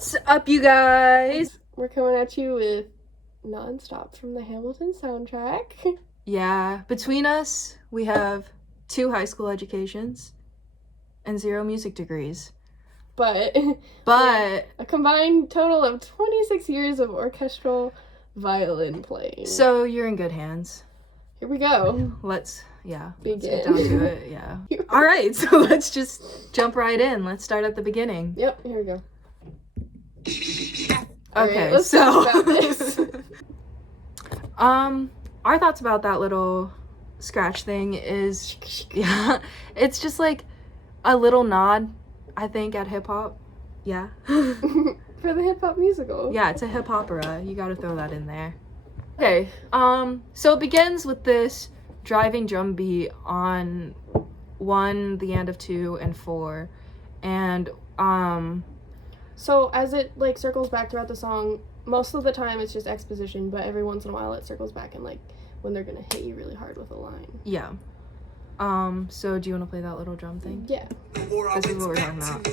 What's up, you guys? We're coming at you with Nonstop from the Hamilton soundtrack. Yeah, between us, we have 2 high school educations and 0 music degrees. But yeah, a combined total of 26 years of orchestral violin playing. So you're in good hands. Here we go. Let's begin. Let's get down to it. Yeah. All right, so let's just jump right in. Let's start at the beginning. Yep, here we go. Okay, right, let's so talk about this. Our thoughts about that little scratch thing is, yeah, it's just like a little nod, I think, at hip hop. Yeah. For the hip hop musical. Yeah, it's a hip opera. You gotta throw that in there. Okay, so it begins with this driving drum beat on 1, the end of 2, and 4, and so as it like circles back throughout the song, most of the time it's just exposition, but every once in a while it circles back and like when they're gonna hit you really hard with a line. Yeah. So do you want to play that little drum thing? Yeah. This is what we're talking about.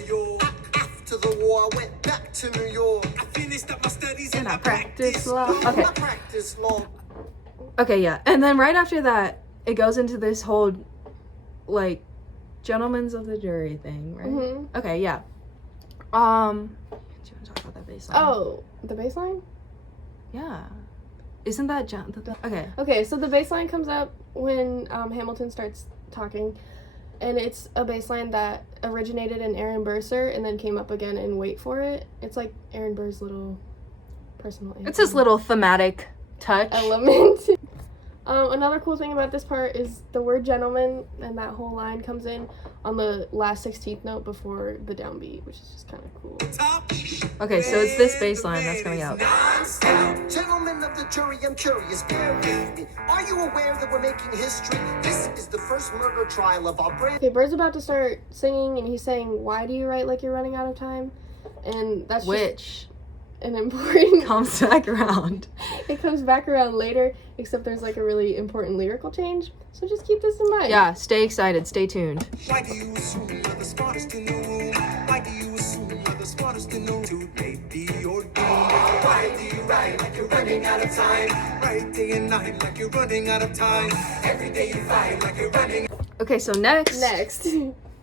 After the war, I went back to New York. I finished up my studies and I practiced law. Okay. I practiced law. Okay, yeah. And then right after that, it goes into this whole, like, gentlemen's of the jury thing, right? Mm-hmm. Okay, yeah. Do you want to talk about that bass line? Oh, the bass line? Yeah. Isn't that okay. Okay, so the bass line comes up when Hamilton starts talking, and it's a bass line that originated in Aaron Burr and then came up again in Wait For It. It's like Aaron Burr's little personal anthem. It's his little thematic touch. Element. Another cool thing about this part is the word gentleman, and that whole line comes in on the last 16th note before the downbeat, which is just kind of cool. Okay, so it's this bass line that's coming out. Gentlemen of the jury, I'm curious, bear with me. Are you aware that we're making history? This is the first murder trial of our brand. Okay, Burr's about to start singing, and he's saying, "Why do you write like you're running out of time?" And that's Which an important comes back around. It comes back around later, except there's like a really important lyrical change. So just keep this in mind. Yeah, stay excited, stay tuned. Why do you assume you're the smartest in the room? Why do you assume you're the smartest in the room? To maybe or doom. Why do you write like you're running out of time? Write day and night like you're running out of time. Every day you fight like you're running. Okay, so next.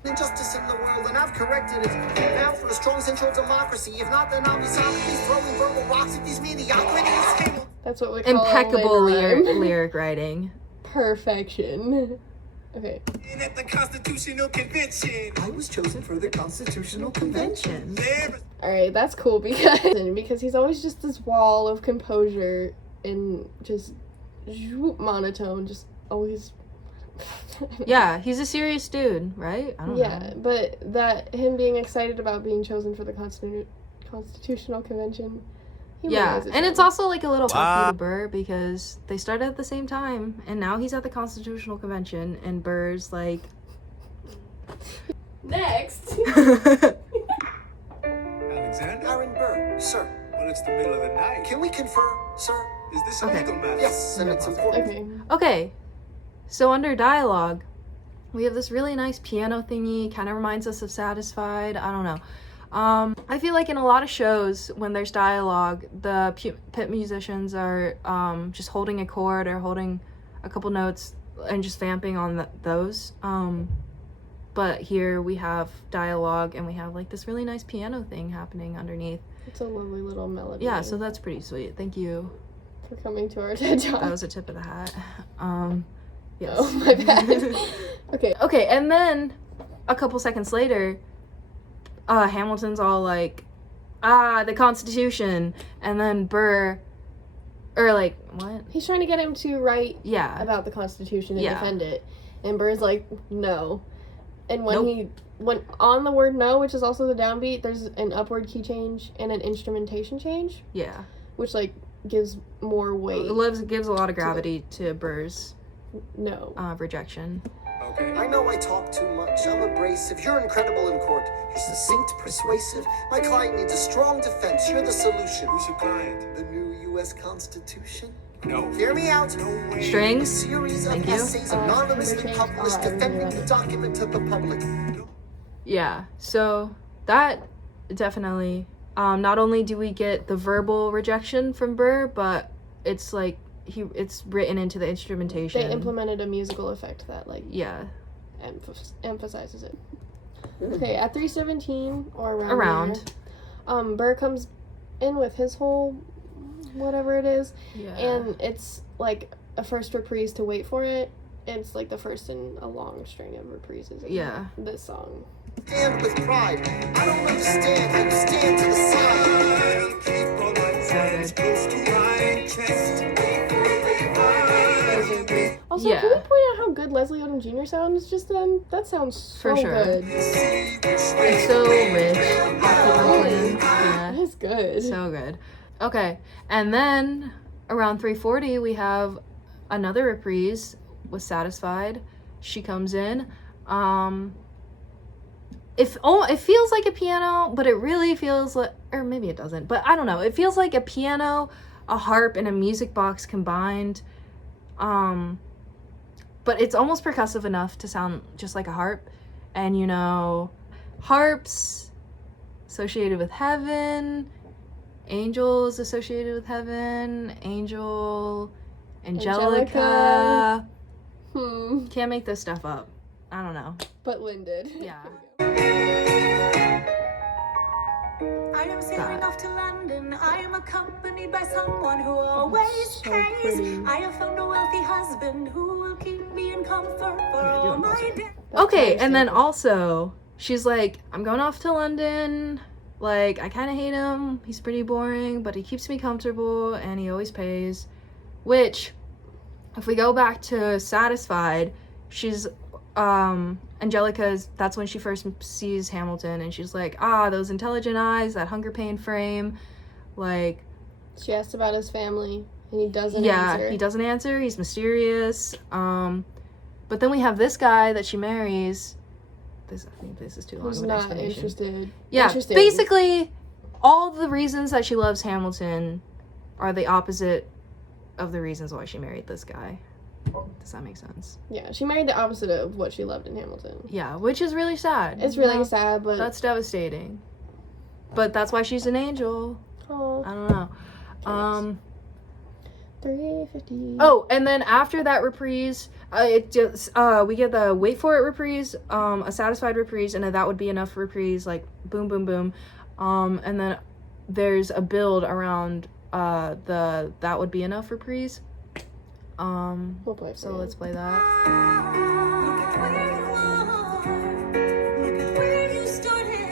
Injustice in the world, and I've corrected it. Now for a strong central democracy. If not, then I'll be Socrates throwing verbal rocks at these mediocrities. That's what we call impeccable lyric writing. Perfection. Okay. At the Constitutional Convention. I was chosen for the Constitutional Convention. Alright, that's cool because he's always just this wall of composure and just monotone, just always. Yeah, he's a serious dude, right? I don't know. Yeah, but that him being excited about being chosen for the Constitutional Convention. Yeah, and it's also like a little fuck you to Burr because they started at the same time, and now he's at the Constitutional Convention, and Burr's like. Next. Alexander? Aaron Burr, sir. Well, it's the middle of the night. Can we confer, sir? Is this a Okay. legal matter? Yes, and it's important. Okay, so under dialogue, we have this really nice piano thingy. Kind of reminds us of Satisfied. I don't know. I feel like in a lot of shows, when there's dialogue, the pit musicians are just holding a chord or holding a couple notes and just vamping on those. But here we have dialogue and we have like this really nice piano thing happening underneath. It's a lovely little melody. Yeah, so that's pretty sweet. Thank you for coming to our TED Talk. That was a tip of the hat. Yes. Oh, my bad. Okay, and then a couple seconds later, Hamilton's all like, the Constitution, and then Burr, or like, what? He's trying to get him to write about the Constitution and defend it, and Burr's like, no. And when when on the word no, which is also the downbeat, there's an upward key change and an instrumentation change. Yeah. Which like gives more weight. It gives a lot of gravity to Burr's rejection. Okay. I know I talk too much. I'm abrasive. You're incredible in court. You're succinct, persuasive. My client needs a strong defense. You're the solution. Who's your client? The new U.S. Constitution. No. Hear me out. No way. Strings. A series of Thank you. essays anonymously published defending the document to the public. Yeah, so that definitely not only do we get the verbal rejection from Burr, but it's like it's written into the instrumentation. They implemented a musical effect that like yeah emphasizes it. Okay, at 3:17 or around there, Burr comes in with his whole whatever it is, yeah. and it's like a first reprise to Wait For It. It's like the first in a long string of reprises in Yeah. this song. Stand with pride. I don't understand how you stand to the side. Keep all my hands close to my chest. Also, Yeah. can we point out how good Leslie Odom Jr. sounds just then? That sounds so For sure. good. It's so rich. Yeah. That is good. So good. Okay, and then around 3:40 we have another reprise with Satisfied. She comes in. It feels like a piano, but it really feels like, or maybe it doesn't, but I don't know. It feels like a piano, a harp, and a music box combined. But it's almost percussive enough to sound just like a harp. And you know, harps associated with heaven, angels associated with heaven, Angelica. Can't make this stuff up. I don't know. But Lynn did. Yeah. I am sailing off to London. I am accompanied by someone who always so pays. pretty. I have found a wealthy husband who will keep me in comfort for all my days. Okay, and then also, she's like, I'm going off to London. Like, I kind of hate him. He's pretty boring, but he keeps me comfortable, and he always pays. Which, if we go back to Satisfied, she's, Angelica's, that's when she first sees Hamilton, and she's like, those intelligent eyes, that hunger pain frame, like... She asked about his family, and he doesn't yeah, answer. he doesn't answer, he's mysterious, but then we have this guy that she marries. I think this is too long Who's of an not explanation. interested. Yeah, Interested. basically, all the reasons that she loves Hamilton are the opposite of the reasons why she married this guy. Does that make sense? Yeah, she married the opposite of what she loved in Hamilton. Yeah, which is really sad. It's really sad, but... That's devastating. But that's why she's an angel. Oh, I don't know. 3:50. Oh, and then after that reprise, we get the Wait For It reprise, a Satisfied reprise, and a That Would Be Enough reprise, like boom, boom, boom. And then there's a build around the That Would Be Enough reprise. We'll play it for So you. let's play that. Look at where you are. Look at where you started.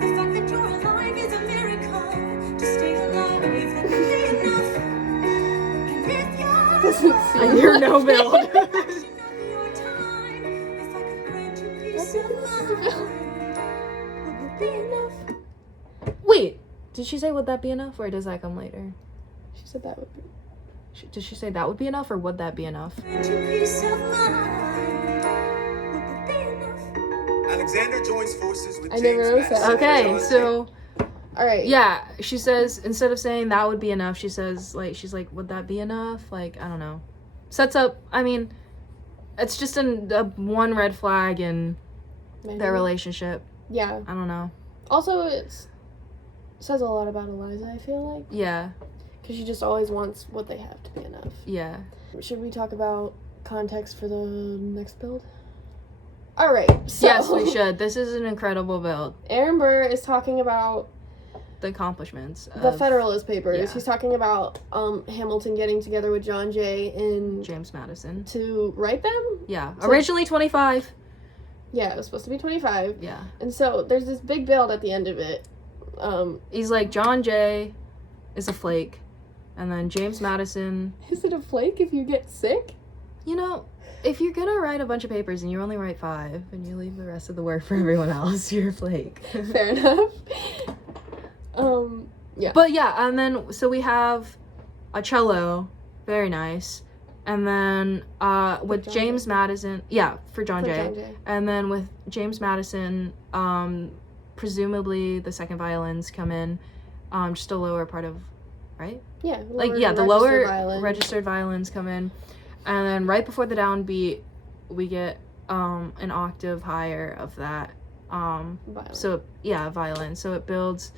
The fact that you're alive is a miracle. To stay alive, that would be enough. And if you're Doesn't I seem hear no build. fraction of your time, if I could grant you peace of mind, would it be enough? Wait, did she say would that be enough, or does that come later? She said that would be... Did she say that would be enough, or would that be enough? Grant you peace of mind, would it be enough? Alexander joins forces with I never James noticed that. Madison. Okay, so Alright. yeah, she says, instead of saying that would be enough, she says, like, she's like, would that be enough? Like, I don't know. Sets up, I mean, it's just a one red flag in Maybe. their relationship. Yeah. I don't know. Also, it says a lot about Eliza, I feel like. Yeah, Because she just always wants what they have to be enough. yeah. Should we talk about context for the next build? Alright, so... Yes, we should. This is an incredible build. Aaron Burr is talking about The accomplishments of the Federalist Papers. yeah. He's talking about Hamilton getting together with John Jay and James Madison. to write them? Yeah, So- originally 25. Yeah, it was supposed to be 25. Yeah. And so there's this big build at the end of it. He's like, John Jay is a flake. And then James Madison, Is it a flake if you get sick? you know, if you're gonna write a bunch of papers and you only write 5 and you leave the rest of the work for everyone else, you're a flake. Fair enough. Yeah. But yeah, and then, so we have a cello, very nice. And then with John James Madison, yeah, for John For Jay. John Jay. And then with James Madison, presumably the second violins come in, just a lower part of, right? Yeah. Like, lower yeah, the registered lower violin. registered violins come in. And then right before the downbeat, we get an octave higher of that. Violin. So, yeah, violin. So it builds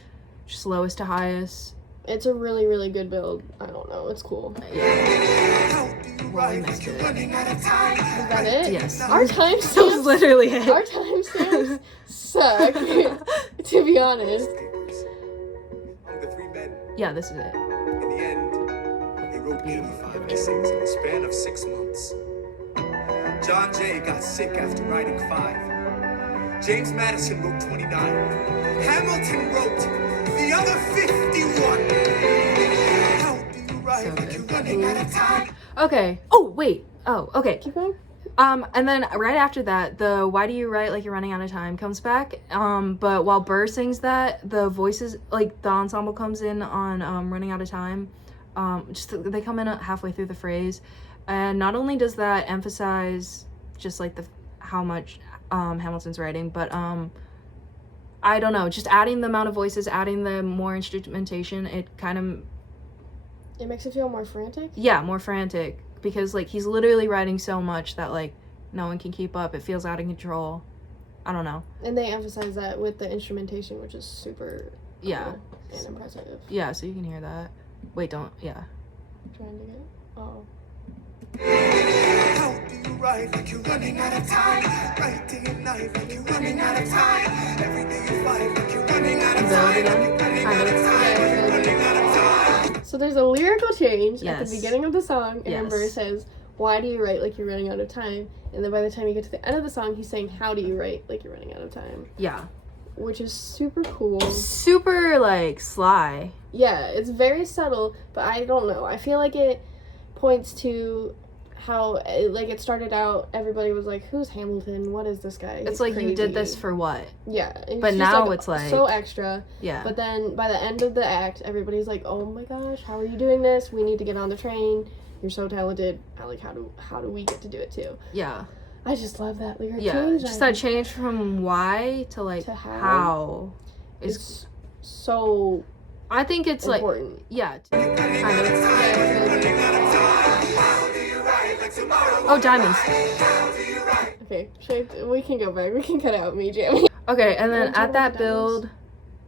just lowest to highest. It's a really, really good build. I don't know. It's cool. Yeah. Well, I missed it. Is that it? Yes. Our That was timestamps. literally it. Our timestamps suck. To be honest. The three men, Yeah, this is it. in the end, they wrote 85 essays in the span of 6 months. John Jay got sick after writing 5. James Madison wrote 29. Hamilton wrote the other 51. How do you write So like good. you're running out of time? Okay. Oh, wait. Oh, okay. Keep going. And then right after that, the "Why do you write like you're running out of time" comes back. But while Burr sings that, the voices, like the ensemble comes in on "Running Out of Time." They come in halfway through the phrase, and not only does that emphasize just like how much Hamilton's writing, but I don't know, just adding the amount of voices, adding the more instrumentation, it kind of It makes it feel more frantic. more frantic, because like he's literally writing so much that like no one can keep up. It feels out of control. I don't know. And they emphasize that with the instrumentation, which is super Yeah. cool and impressive. Yeah, so you can hear that. Wait, don't. Yeah. Trying to get. Oh. How do you write like you're running out of time? Write day and night like you're running out of time. Every day you fight like you're running out of time. You're running out of time. You're running out of time. So there's a lyrical change at Yes. the beginning of the song, and Yes. Burr says, "Why do you write like you're running out of time?" And then by the time you get to the end of the song, he's saying, "How do you write like you're running out of time?" Yeah. Which is super cool. Super like sly. Yeah, it's very subtle, but I don't know. I feel like it points to how it started out. Everybody was like, "Who's Hamilton? What is this guy? It's He's like you did crazy." this for what? Yeah, and But it's now just, it's like- so extra. Yeah. But then by the end of the act, everybody's like, "Oh my gosh, how are you doing this? We need to get on the train. You're so talented. Like, how do we get to do it too?" Yeah. I just love that lyric Yeah. change. Just that change from why to like To how. how. It's so I think it's like important. yeah. Yeah, it's Oh, diamonds. really- okay, we can go back. We can cut out me jamming. Okay, and then Wanna talk at about that the build,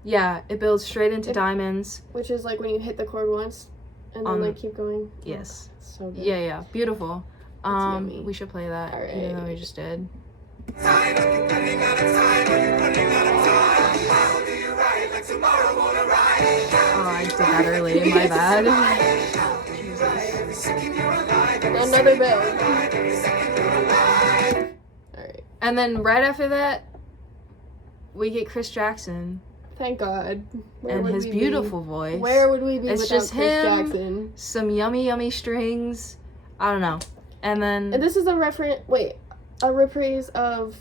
yeah, it builds straight into diamonds. Which is like when you hit the chord once and then like keep going. Yes. It's so good. Yeah, beautiful. yummy. We should play that, even though we just did. Time like you're running out of time. Are you running out of time? How do you write like tomorrow won't arrive? Oh, I did that early. My bad. Every second you're alive. Another build. Every second you're alive. Alright. And then right after that, we get Chris Jackson Thank God. Where and would his we be? beautiful voice. Where would we be It's without just Chris him. Jackson? Some yummy strings. I don't know. And then And this is a reprise of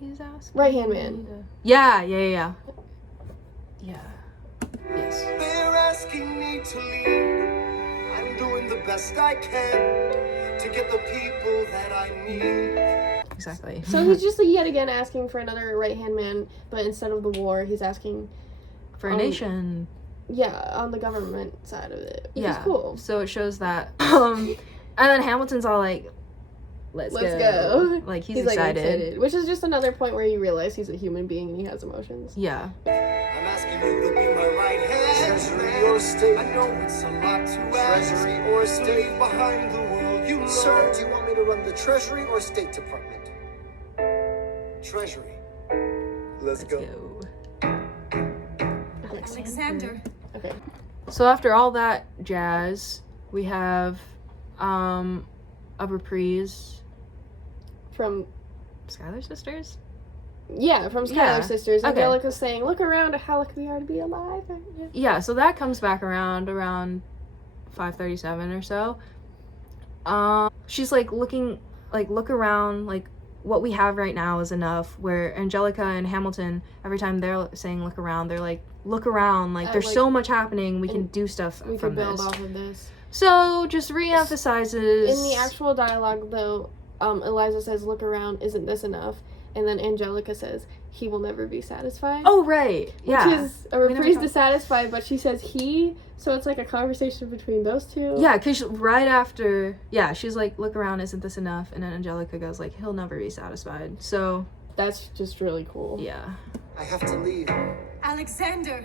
he's asking Right Hand me Man. to- Yeah. Yes. They're asking me to lead. I'm doing the best I can to get the people that I need. Exactly. So he's just yet again asking for another right-hand man, but instead of the war, he's asking, for a nation. yeah, on the government side of it, which is Yeah. cool. So it shows that. And then Hamilton's all like, let's go. Like he's like excited. which is just another point where you realize he's a human being and he has emotions. Yeah. I'm asking you to be my right hand. Treasury or state. I know it's a lot to ask. Treasury or state. Behind the world, you know. Sir, do you want me to run the Treasury or State Department? Treasury. Let's go. Alexander. Okay. So after all that jazz, we have a reprise From Skylar Sisters. Skylar Yeah. Sisters. Okay. Angelica's saying, "Look around how lucky we are to be alive." Yeah, so that comes back around 5:37 or so. She's like look around, like what we have right now is enough. Where Angelica and Hamilton, every time they're saying look around, they're like look around, like there's like- so much happening, we can and do stuff We from could build this. off of this. So just reemphasizes In the actual dialogue, though, Eliza says, "Look around, isn't this enough?" And then Angelica says, "He will never be satisfied." Oh right, yeah. Which is a We never reprise talked- to satisfied, but she says he, so it's like a conversation between those two. Yeah, because right after, she's like, look around, isn't this enough? And then Angelica goes like, he'll never be satisfied. So, That's just really cool. yeah. I have to leave. Alexander,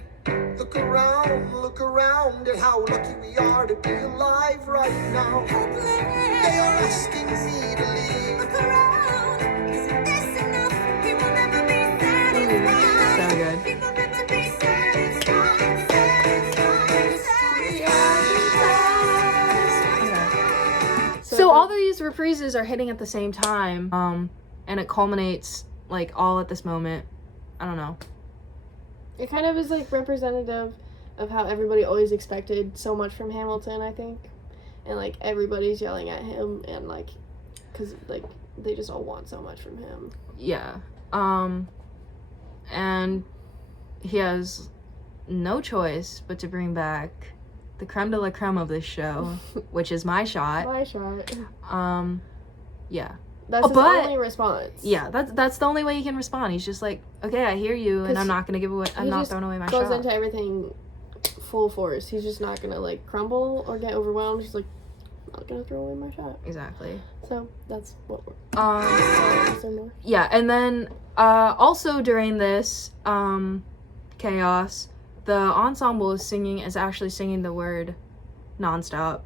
Look around at how lucky we are to be alive right now. They are asking me to leave. look around. Isn't this enough? He will never be satisfied. So good. He will never be satisfied. Satisfied. So all these reprises are hitting at the same time, and it culminates like all at this moment. I don't know. It kind of is like representative of how everybody always expected so much from Hamilton, I think. And like everybody's yelling at him and like, cause like they just all want so much from him. Yeah. And he has no choice but to bring back the creme de la creme of this show, which is my shot. My shot. Yeah. That's his but- only response. Yeah, that's the only way he can respond. He's just like, okay, I hear you, and 'Cause I'm not gonna give away. I'm he not just throwing away my goes shot. into everything full force. He's just not gonna like crumble or get overwhelmed. He's like, not gonna throw away my shot. Exactly. So that's what we're saying more. Yeah, and then also during this chaos, the ensemble is actually singing the word nonstop,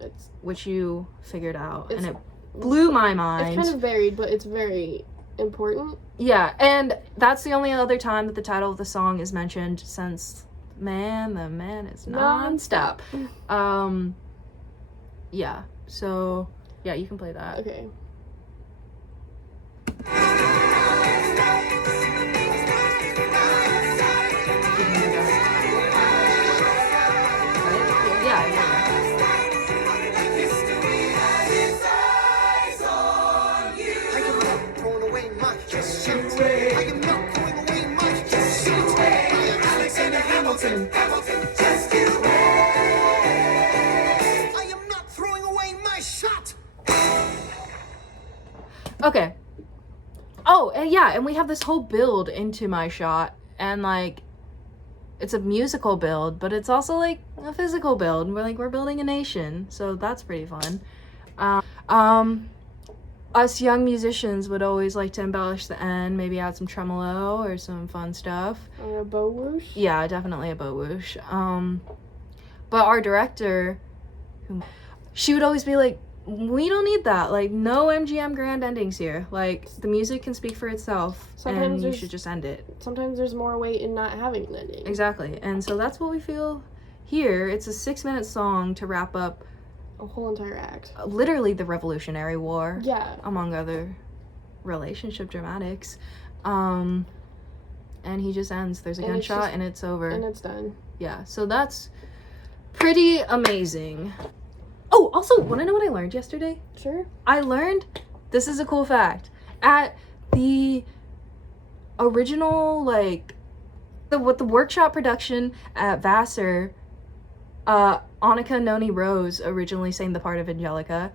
It's which you figured out, and It's- it blew my mind. it's kind of varied, but it's very important. Yeah, and that's the only other time that the title of the song is mentioned since the man is nonstop. Yeah, so yeah, you can play that. Okay. Yeah, yeah. I am not throwing away my shot. I am not throwing away my shot. I am Alexander Hamilton. Just you wait. I am not throwing away my shot. Okay. Oh, and yeah, and we have this whole build into my shot, and like, it's a musical build, but it's also like a physical build. And we're building a nation, so that's pretty fun. Us young musicians would always like to embellish the end, maybe add some tremolo or some fun stuff. Or a bow whoosh. Yeah, definitely a bow whoosh. But our director, she would always be like, we don't need that. Like, no MGM grand endings here. Like, the music can speak for itself, Sometimes and you there's- should just end it. Sometimes there's more weight in not having an ending. Exactly. And so that's what we feel here. It's a 6-minute song to wrap up A whole entire act. literally the Revolutionary War, Yeah. among other relationship dramatics. And he just ends. There's a And it's gunshot, just- and it's over. And it's done. Yeah, so that's pretty amazing. Oh, also, want to know what I learned yesterday? Sure. I learned, this is a cool fact, at the original, like, the workshop production at Vassar, Annika Noni Rose originally sang the part of Angelica,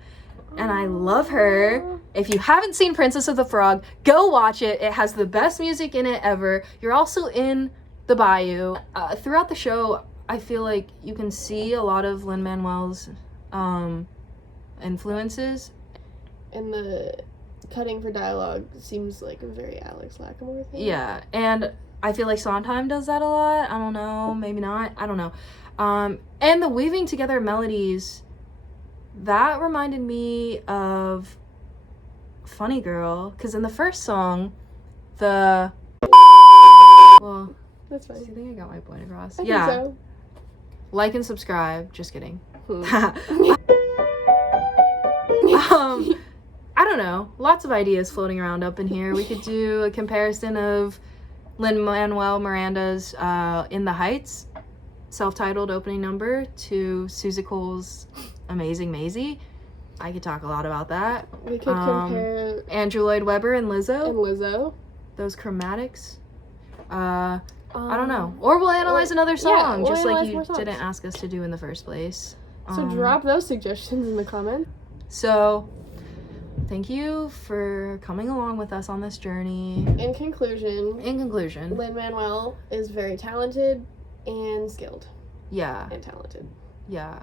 and I love her. If you haven't seen Princess of the Frog, go watch it. It has the best music in it ever. You're also in the bayou. Throughout the show, I feel like you can see a lot of Lin-Manuel's influences. And the cutting for dialogue seems like a very Alex Lacamoire thing. Yeah, and I feel like Sondheim does that a lot. I don't know, maybe not. I don't know. And the weaving together melodies, that reminded me of Funny Girl, because in the first song, well, That's I fine. think I got my point across. I Yeah, think so. like and subscribe. Just kidding. Hmm. I don't know. Lots of ideas floating around up in here. We could do a comparison of Lin-Manuel Miranda's In the Heights, self-titled opening number, to Susie Cole's Amazing Maisie. I could talk a lot about that. We could compare Andrew Lloyd Webber and Lizzo, and Lizzo. those chromatics. I don't know. Or we'll analyze another yeah, song, we'll just like analyze you more songs. didn't ask us to do in the first place. So drop those suggestions in the comments. So, thank you for coming along with us on this journey. In conclusion, In conclusion, Lin-Manuel is very talented and skilled yeah, and talented. yeah.